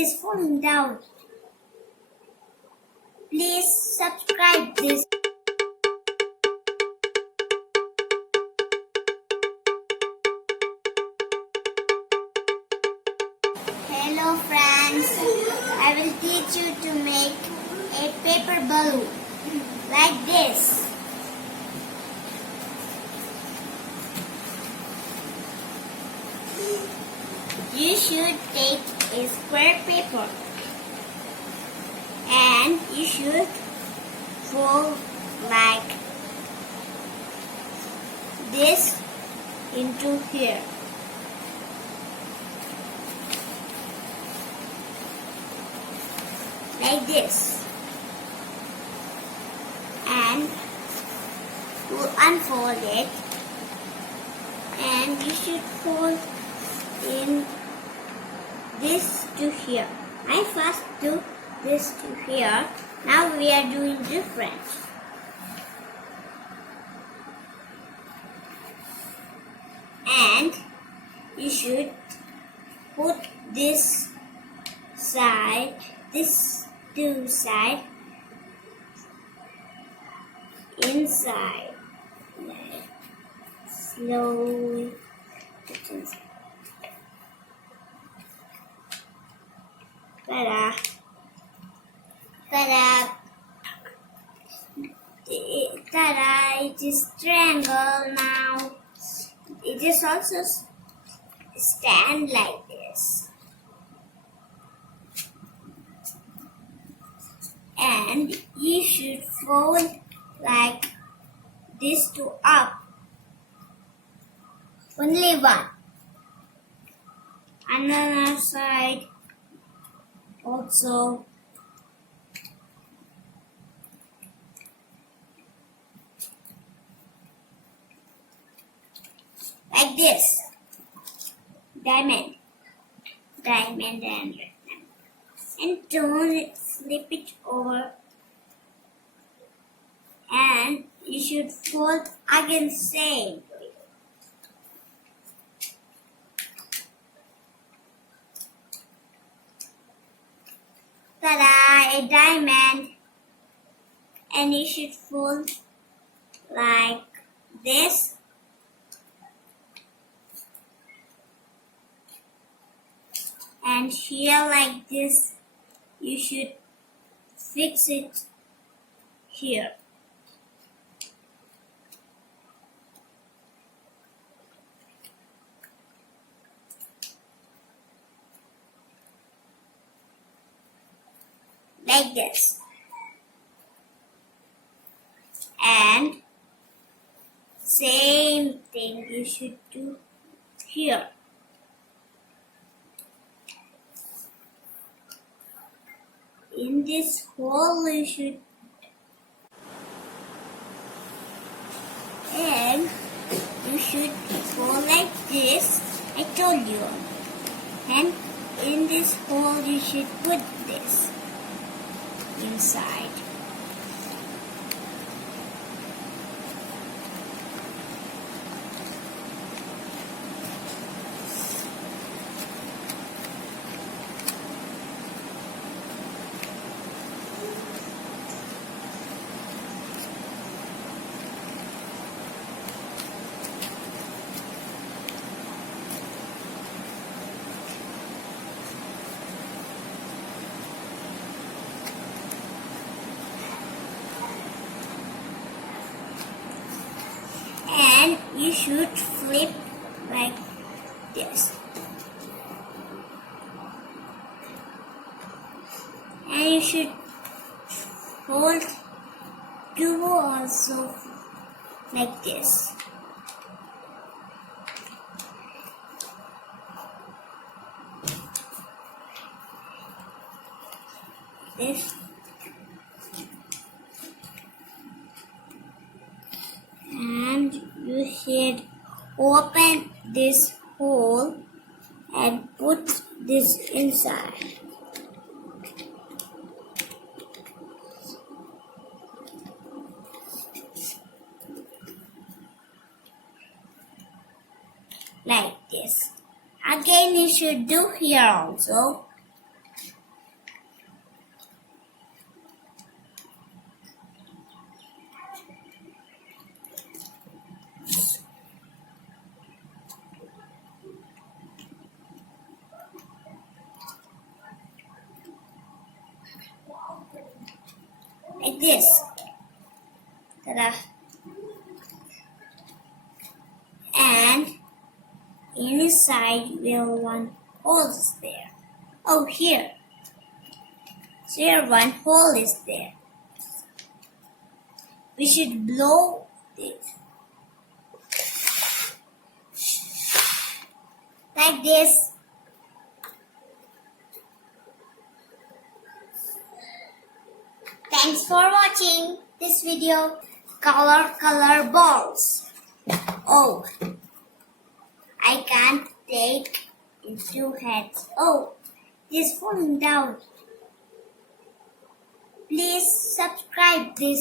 is falling down. Please subscribe this. Hello friends, I will teach you to make a paper balloon like this. You should take a square paper and you should fold like this into here. Like this. And you unfold it and you should fold in this to here. I first do this to here. Now we are doing different. And you should put this side, this two side inside. Slowly put inside. Ta-da! Ta-da! Ta-da! It is triangle now. It is also stand like this. And you should fold like this to up. Only one. Another side also. Like this. Diamond. Diamond and rectangle. And don't flip it over. And you should fold again same. Ta-da! A diamond. And you should fold like this. And here like this, you should fix it here. Like this. And same thing you should do here. In this hole you should, and you should go like this, I told you. And in this hole you should put this inside. And you should flip like this. And you should fold two also like this. This. And you should open this hole and put this inside. Like this. Again, you should do here also. like this. Ta-da. And inside one hole is there. Oh, here. Here one hole is there. We should blow it. Like this. Thanks for watching this video. Color balls. Oh, I can't take in two heads. Oh, it's falling down. Please subscribe this.